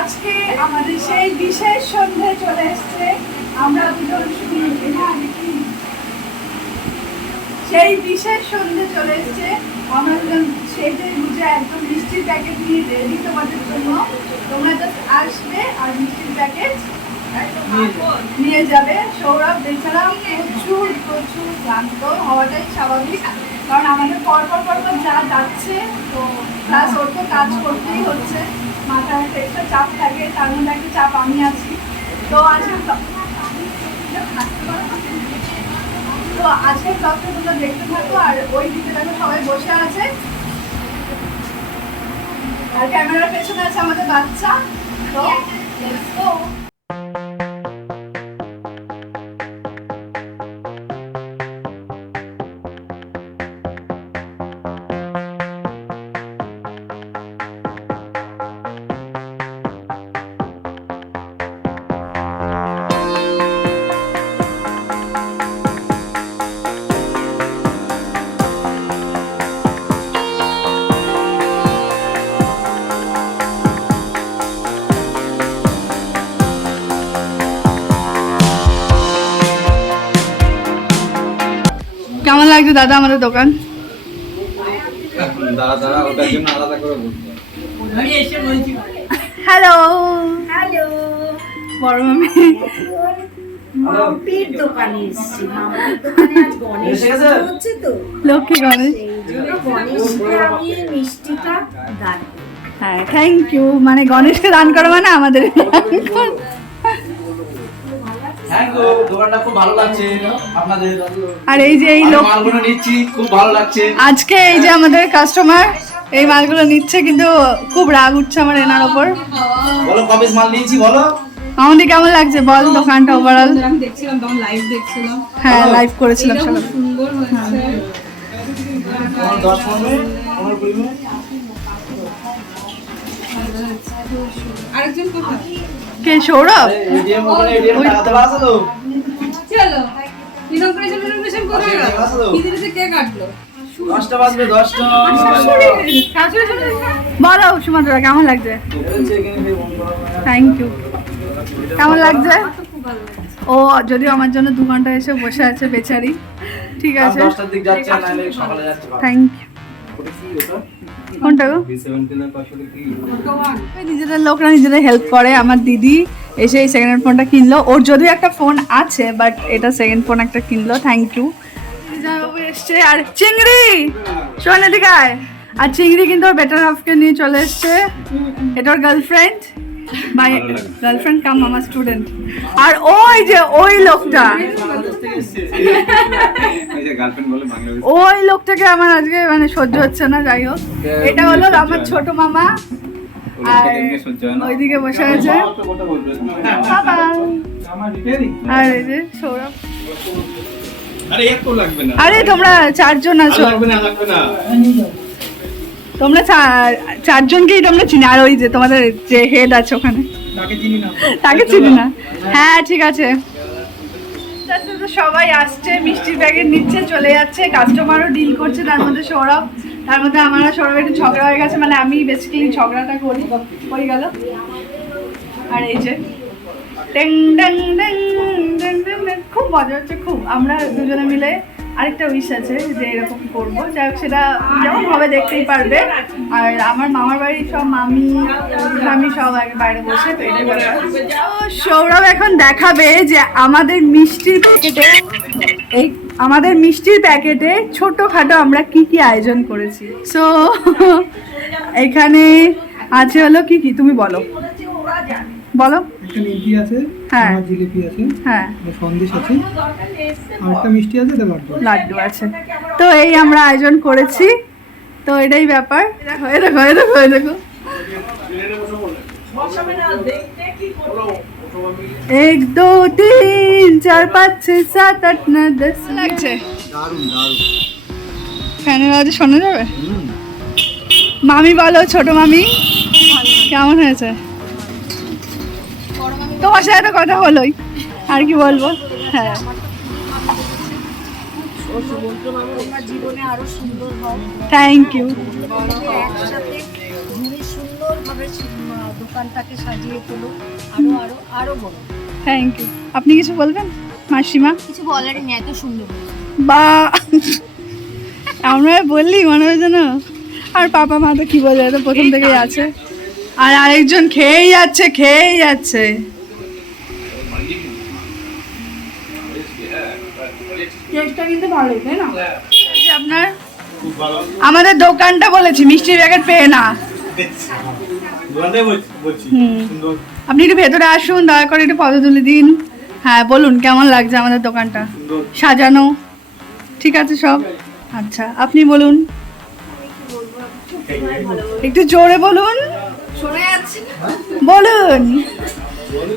আজকে আমাদের সেই বিশেষ সন্ধ্যে চলে এসছে। আমরা দুজন সেই বিশেষ সন্ধ্যে চলে এসছে। আমরা দুজন সেজে বুঝে একদম মিষ্টির প্যাকেট নিয়ে রেডি তোমাদের জন্য। তোমরা জাস্ট আসবে আর মিষ্টির প্যাকেট নিয়ে যাবে। সৌরভ বেচারা প্রচুর প্রচুর ক্লান্ত হওয়াটাই স্বাভাবিক, কারণ আমাদের পরপর যা যাচ্ছে, তো প্লাস ওর তো কাজ করতেই হচ্ছে, মাথায় একটা চাপ থাকে, তার মধ্যে একটা চাপ আমি আছি। তো আজকের ব্লগটা তোমরা দেখতে থাকো। আর ওই দিকে দেখো সবাই বসে আছে, আর ক্যামেরার পেছনে আছে আমাদের বাচ্চা। তো লেটস গো। কেমন লাগছে দাদা আমাদের দোকান? হ্যালো হ্যালো, বড় মামি। মাম্পির দোকানে এসেছি। মাম্পির দোকানে আজ গণেশ পুজো হচ্ছে তো, লক্ষ্মী গণেশ। সেই জন্য গণেশকে আমি মিষ্টিটা দান করি। হ্যাঁ, থ্যাংক ইউ। মানে গণেশকে দান করো মানে আমাদের দোকানটা খুব ভালো লাগছে আপনাদের। আর এই যে এই লোক মালগুলো নিচ্ছি, খুব ভালো লাগছে। আজকে এই যে আমাদের কাস্টমার এই মালগুলো নিচ্ছে, কিন্তু খুব রাগ উঠছে আমার এনার ওপর। বলো কবে মাল নিয়েছি বলো। আমাদের কেমন লাগছে বল দোকানটা ওভারঅল? দেখছিলাম তখন লাইভ দেখছিলাম। হ্যাঁ, লাইভ করেছিলাম সবাই। সুন্দর হয়েছে। 10-15 মিনিট, 15-20 মিনিট। আরেকজন কোথায়? কে সৌরভ? এটিএম ওখানে এটিএম টাকা তোলা আছে তো। চলো ইনগ্রেশন কোথায় গেল? দিদিতে কে কাটলো? 10টা বাজবে, 10টা। বলো সুমন্তরা কেমন লাগছে? Thank you. কেমন লাগছে? ও যদিও আমার জন্য 2 ঘন্টা এসে বসে আছে বেচারি। ঠিক আছে, 10টার দিক যাচ্ছে, নাহলে সকালে যাচ্ছে। Thank you. কোনটা গো? নিজেদের লোকরা নিজেদের হেল্প করে। আমার দিদি এসে এই সেকেন্ড হ্যান্ড ফোনটা কিনলো। ওর যদিও একটা ফোন আছে, বাট এটা সেকেন্ড ফোন একটা কিনলো। Thank you. জামাইবাবু এসছে। আর চিংড়ি শোন এদিকে আয়। আর চিংড়ি কিন্তু ওর বেটার হাফকে নিয়ে চলে এসছে। এটা ওর গার্লফ্রেন্ড, মাই গার্লফ্রেন্ড কাম আমার স্টুডেন্ট। আর ওই যে ওই লোকটা, ওই লোকটাকে আমার আজকে মানে সহ্য হচ্ছে না। যাই হোক, এটা হলো আমার ছোট মামা, আর ওইদিকে বসে আছে বাবা। আর এই যে সৌরভ। আরে তোমরা 4 জন আছো, তোমরা 4 জনকেই তোমরা চিনি। আর ওই যে তোমাদের যে হেড আছে ওখানে, তাকে চিনি না। হ্যাঁ ঠিক আছে। সবাই আসছে, মিষ্টির প্যাকেট নিচ্ছে, চলে যাচ্ছে। কাস্টমারও ডিল করছে, তার মধ্যে সৌরভ। তার মধ্যে আমার সৌরভ একটু ঝগড়া হয়ে গেছে, মানে আমি বেসিক্যালি ঝগড়াটা হয়ে গেল। আর এই যে টেং ডেং ডেং ডেং ডেং ডেং, খুব মজা হচ্ছে খুব। আমরা দুজনে মিলে আরেকটা উইশ আছে যে এরকম করবো, যাই হোক সেটা যেমন হবে দেখতেই পারবে। আর আমার মামার বাড়ির সব মামি সব আগে বাইরে বসে, তো এটাই ব্যাপার। সৌরভ এখন দেখাবে যে আমাদের মিষ্টির প্যাকেটে ছোটখাটো আমরা কি কি আয়োজন করেছি। সো এখানে আছে হলো কি কি, তুমি বলো বলো। একটা নিমকি আছে, হ্যাঁ জিলিপি আছে, হ্যাঁ সন্দেশ আছে, আর একটা মিষ্টি আছে, এটা লাড্ডু আছে। তো এই আমরা আয়োজন করেছি, তো এটাই ব্যাপার। দেখো দেখো দেখো দেখো, 1 2 3 4 5 6 7 8 9 10 লাগছে। দারুণ দারুণ। ফ্যানের আওয়াজে শোনা যাবে? মামি বলো, ছোট মামি কেমন হয়েছে? তোমার সাথে তো কথা হলোই, আর কি বলবো। হ্যাঁ, জীবনে আরো সুন্দর হয়, থ্যাংক ইউ। একসাথে ঘুরে সুন্দর এইভাবে দোকানটাকে সাজিয়ে তোলো, আরো আরো আরো বড়। Thank you. আপনি কিছু বলবেন মাসিমা? কিছু বলারই নেই, এত সুন্দর বলেছে। বা আমরা বললি মনে হয় যেন। আর পাপা মা তো কি বলবে, তো প্রথম থেকেই আছে। আর আরেকজন খেয়েই যাচ্ছে। টেস্টটা কিন্তু ভালোই, তাই না? এই যে আপনার আমাদের দোকানটা বলেছি মিষ্টির প্যাকেট পেয়ে না। আপনি একটু ভেতরে আসুন, দয়া করে একটু পদ তুলে দিন। হ্যাঁ বলুন, কেমন লাগছে আমাদের দোকানটা সাজানো? ঠিক আছে সব? আচ্ছা আপনি বলুন, একটু জোরে বলুন। শোনা যাচ্ছে না? বলুন।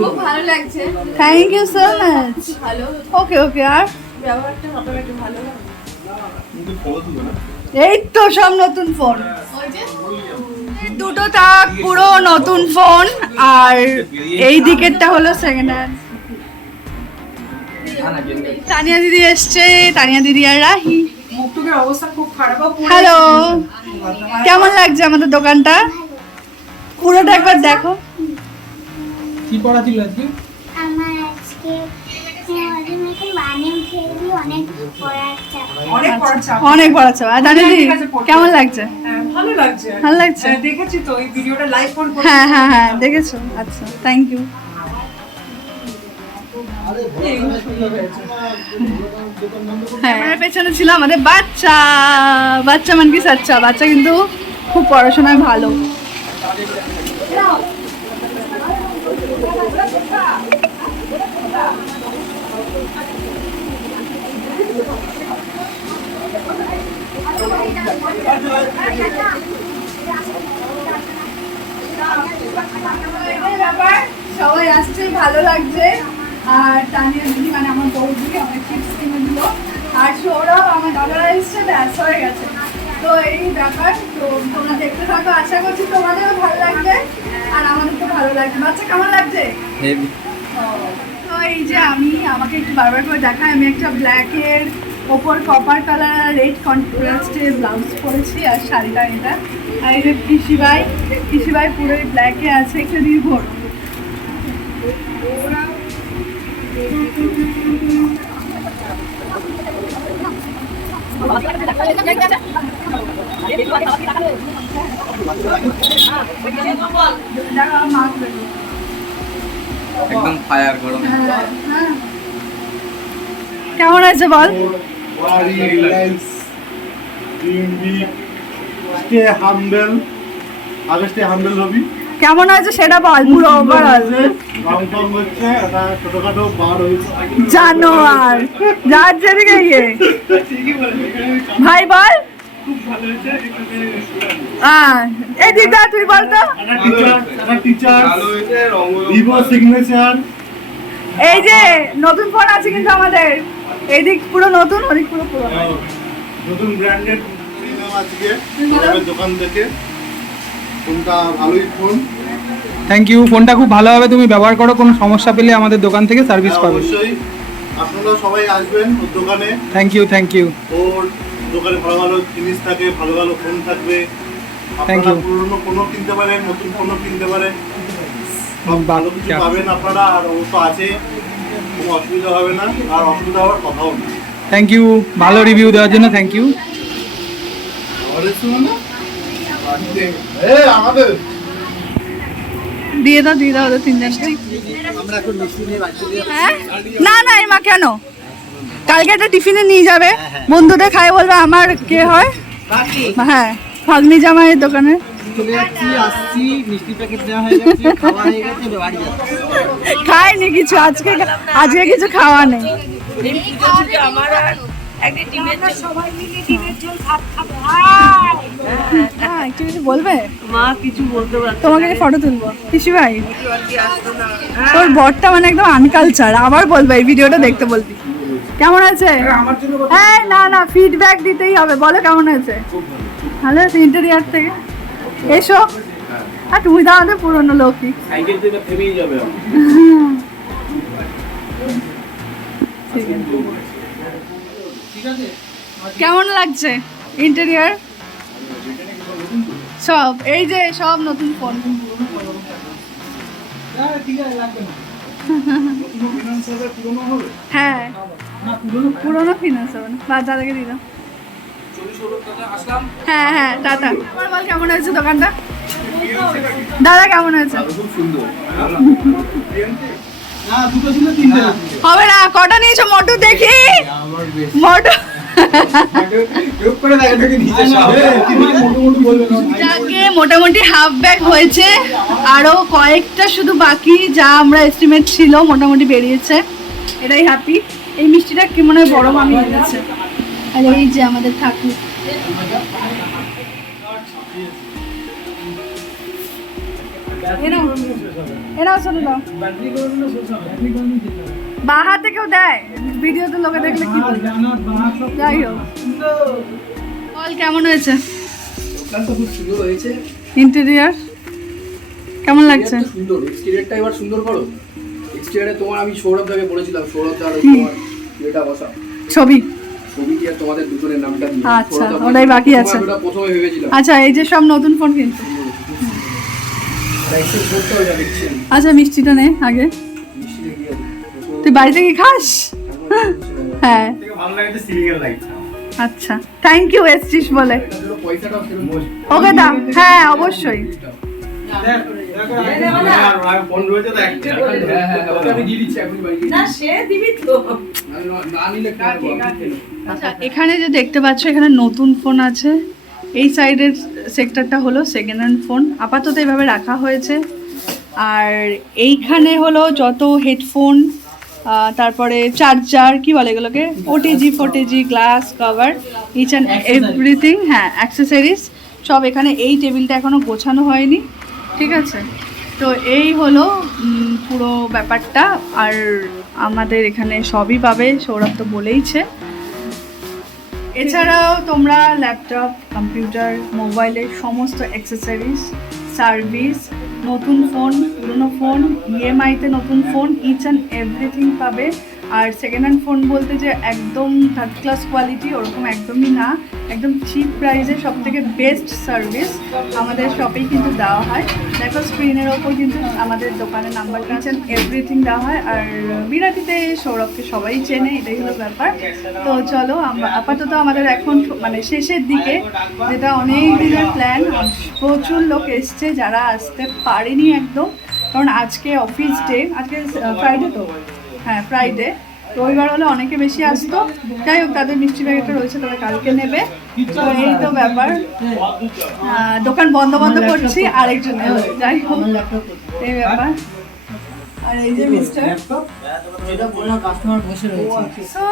খুব ভালো লাগছে। Thank you so much. ভালো ওকে ওকে। আর ব্যবহারটা মোটামুটি ভালো। এই তো সব নতুন ফোন, ওই যে দুটো তাক পুরো নতুন ফোন, আর এই দিকেরটা হলো সেকেন্ড হ্যান্ড। তানিয়া দিদি এসছে, তানিয়া দিদি আর রাহি। মুখটুকের অবস্থা খুব খারাপ। হ্যালো, কেমন লাগছে আমাদের দোকানটা? পুরোটা একবার দেখো। কি পড়া ছিল আজকে? আমার আজকে অনেক পড়ার চাপ। অনেক পড়ার চাপ। অনেক বড় চাপ। আর তানিয়া দিদি কেমন লাগছে? হ্যাঁ, ভালো লাগছে। ভালো লাগছে? হ্যাঁ, দেখেছি তো এই ভিডিওটা লাইভ ফোন করে। হ্যাঁ হ্যাঁ হ্যাঁ দেখেছো? আচ্ছা থ্যাংক ইউ। হ্যাঁ আমার পেছনে ছিল আমাদের বাচ্চা মানে কি সাচ্চা বাচ্চা, কিন্তু খুব পড়াশোনায় ভালো। সবাই আসছে, ভালো লাগছে। আর তানিয়া দিদি মানে আমার বৌদি অনেক টিপস কিনে দিল। আর সৌরভ আমার দাদারা এসছে, ব্যাস হয়ে গেছে। তো এই ব্যাপার, তো তোমরা দেখতে থাকো, আশা করছি তোমাদেরও ভালো লাগবে আর আমাদের তো ভালো লাগছে। বাচ্চা কেমন লাগছে? তো এই যে আমাকে একটু বারবার করে দেখায়, আমি একটা ব্ল্যাকের ওপর কপার কালার রেড কন্ট্রাস্টের ব্লাউজ পরেছি আর শাড়িটা এটা। আর এই যে পিসিবাই পুরোই ব্ল্যাকে আছে, একটু নির্ভর। একদম ফায়ার গরম। কেমন আছে বল? কেমন আছে সেটা বল, পুরো ওভারঅল। জানো আর যার যেদিকে গিয়ে ভাই বল। এই দিদা তুই বল তো। এই যে নতুন ফোন আছে কিন্তু আমাদের, এইদিক পুরো নতুন, ওদিক পুরো পুরনো। নতুন ব্র্যান্ডেড আজকে দোকান থেকে ফোনটা ভালোই ফোন। Thank you. ফোনটা খুব ভালো হবে, তুমি ব্যবহার করো, কোনো সমস্যা পেলে আমাদের দোকান থেকে সার্ভিস পাবে। অবশ্যই আপনারা সবাই আসবেন ওর দোকানে। Thank you. ওর দোকানে ভালো ভালো জিনিস থাকে, ভালো ভালো ফোন থাকবে। Thank আপনারা you. পুরনো ফোনও কিনতে পারেন, নতুন ফোনও কিনতে পারেন, সব বাহ, ভালো কিছু যা। পাবেন আপনারা। আর ও তো আছে, কোনো অসুবিধা হবে না, আর অসুবিধা হওয়ার কথাও না। থ্যাংক ইউ ভালো রিভিউ দেওয়ার জন্য। Thank you. আমাদের দিয়ে দাও ওদের তিনজনকে। হ্যাঁ না না এই মা কেন, কালকে একটা টিফিনে নিয়ে যাবে, বন্ধুদের খাই বলবে আমার কে হয়। হ্যাঁ ফাগনি জামাইয়ের দোকানে খাইনি কিছু, আজকে কিছু খাওয়া নেই। হ্যাঁ একটু কিছু বলবে? তোমাকে ফটো তুলবো পিসি ভাই। তোর বরটা মানে একদম আনকালচার, আবার বলবে এই ভিডিওটা দেখতে বলবি। কেমন আছে? হ্যাঁ না ফিডব্যাক দিতেই হবে, বলো কেমন আছে? ভালো আছে ইন্টেরিয়ার থেকে। এসো। আর তুমি তো আমাদের পুরনো লোকই। কেমন লাগছে ইন্টেরিয়ার? সব এই যে সব নতুন ফোন। হ্যাঁ পুরোনো ফিনান্স হবে না, বা দাদাকে দিলাম। হ্যাঁ হ্যাঁ টাটা। আমার বল কেমন হয়েছে দোকানটা? দাদা কেমন হয়েছে? হবে না, কটা নিয়েছো মোটু দেখি? মোটু যাকে মোটামুটি হাফ ব্যাগ হয়েছে, আরো কয়েকটা শুধু বাকি, যা আমরা এস্টিমেট ছিল মোটামুটি বেরিয়েছে, এটাই হ্যাপি। এই মিষ্টিটা কি মনে হয় বড় মামি এনেছে। আর এই যে আমাদের ঠাকুর, এরাও শোনো দাও, বা হাতে কেউ দেয় ভিডিওতে, লোকে দেখলে কি বলবে। যাই হোক, বল কেমন হয়েছে ইন্টেরিয়ার? কেমন লাগছে? সুন্দর, এক্সটেরিয়রটা এবার সুন্দর করো। এক্সটেরিয়রে তোমার আমি সৌরভদাকে বলেছিলাম, সৌরভদা আর তোমার এটা বসা ছবি ছবি আর তোমাদের দুজনের নামটা দিয়ে। আচ্ছা, ওটাই বাকি আছে। ওটা প্রথমে ভেবেছিলাম। আচ্ছা, এই যে সব নতুন ফোন কিন্তু। আচ্ছা, মিষ্টিটা নে আগে, তুই বাড়িতে কি খাস? হ্যাঁ ভালো লাগে সিরিয়াল লাইট। আচ্ছা, থ্যাংক ইউ এসছিস বলে। পয়সাটাও সেরকম ওকে দাও, হ্যাঁ অবশ্যই। ফোন রয়েছে তো একটা। আমি দিয়ে দিচ্ছি এখনই বাড়ি গিয়ে। না সে দিবি তো। না নিলে আচ্ছা, এখানে যে দেখতে পাচ্ছ, এখানে নতুন ফোন আছে। এই সাইডের সেক্টরটা হলো সেকেন্ড হ্যান্ড ফোন, আপাতত এইভাবে রাখা হয়েছে। আর এইখানে হলো যত হেডফোন, তারপরে চার্জার, কি বলে এগুলোকে, ওটিজি ফোটিজি, glass cover, each and everything, হ্যাঁ অ্যাক্সেসরিজ সব এখানে। এই টেবিলটা এখনও গোছানো হয়নি, ঠিক আছে? তো এই হলো পুরো ব্যাপারটা। আর আমাদের এখানে সবই পাবে, সৌরভ তো বলেইছে। এছাড়াও তোমরা ল্যাপটপ, কম্পিউটার, মোবাইলের সমস্ত অ্যাক্সেসরিজ, সার্ভিস, নতুন ফোন, পুরনো ফোন, ইএমআইতে নতুন ফোন, ইচ অ্যান্ড এভরিথিং পাবে। আর সেকেন্ড হ্যান্ড ফোন বলতে যে একদম থার্ড ক্লাস কোয়ালিটি ওরকম একদমই না, একদম চিপ প্রাইসে সব থেকে বেস্ট সার্ভিস আমাদের শপেই কিন্তু দেওয়া হয়। দেখো স্ক্রিনের ওপর কিন্তু আমাদের দোকানের নাম্বারটা আছে, এভরিথিং দেওয়া হয়। আর বিরাটিতে সৌরভকে সবাই চেনে, এটাই হলো ব্যাপার। তো চলো, আমরা আপাতত আমাদের এখন মানে শেষের দিকে, যেটা অনেক দিনের প্ল্যান। প্রচুর লোক এসছে যারা আসতে পারেনি একদম, কারণ আজকে অফিস ডে, আজকে ফ্রাইডে তো, হ্যাঁ ফ্রাইডে, রবিবার হলে অনেকে বেশি আসতো। যাই হোক, তাদের মিষ্টি প্যাকেটটা রয়েছে, তারা কালকে নেবে। তো এই তো ব্যাপার, দোকান বন্ধ বন্ধ করছি আরেকজন, যাই হোক এই ব্যাপার। আর এই যে মিস্টার, সো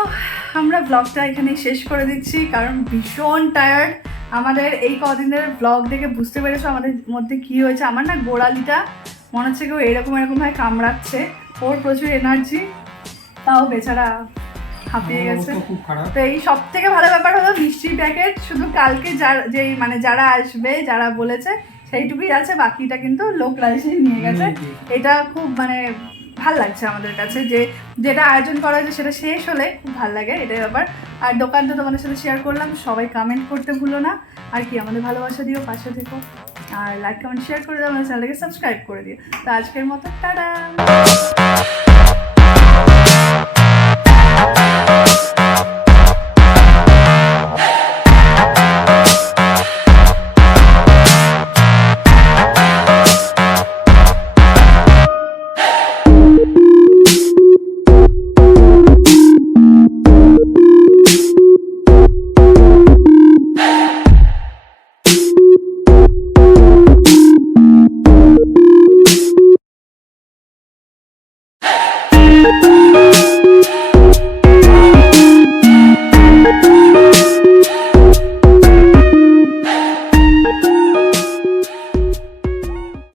আমরা ব্লগটা এখানেই শেষ করে দিচ্ছি, কারণ ভীষণ টায়ার্ড। আমাদের এই কদিনের ব্লগ দেখে বুঝতে পেরেছো আমাদের মধ্যে কি হয়েছে। আমার না গোড়ালিটা মনে হচ্ছে কেউ এরকম ভাবে কামড়াচ্ছে, ওর প্রচুর এনার্জি, তাও বেচারা হাঁপিয়ে গেছে। তো এই সব থেকে ভালো ব্যাপার হলো মিষ্টির প্যাকেট শুধু কালকে যারা আসবে, যারা বলেছে সেইটুকুই আছে, বাকিটা কিন্তু লোকরা এসে নিয়ে গেছে। এটা খুব ভাল লাগছে আমাদের কাছে, যে যেটা আয়োজন করা হয়েছে সেটা শেষ হলে খুব ভাল লাগে, এটাই ব্যাপার। আর দোকানটা তোমাদের সাথে শেয়ার করলাম, সবাই কমেন্ট করতে ভুলো না। আর কি, আমাদের ভালোবাসা দিও, পাশে থেকো, আর লাইক কমেন্ট শেয়ার করে দিও, আমাদের চ্যানেলটাকে সাবস্ক্রাইব করে দিও। তো আজকের মতো টাটা।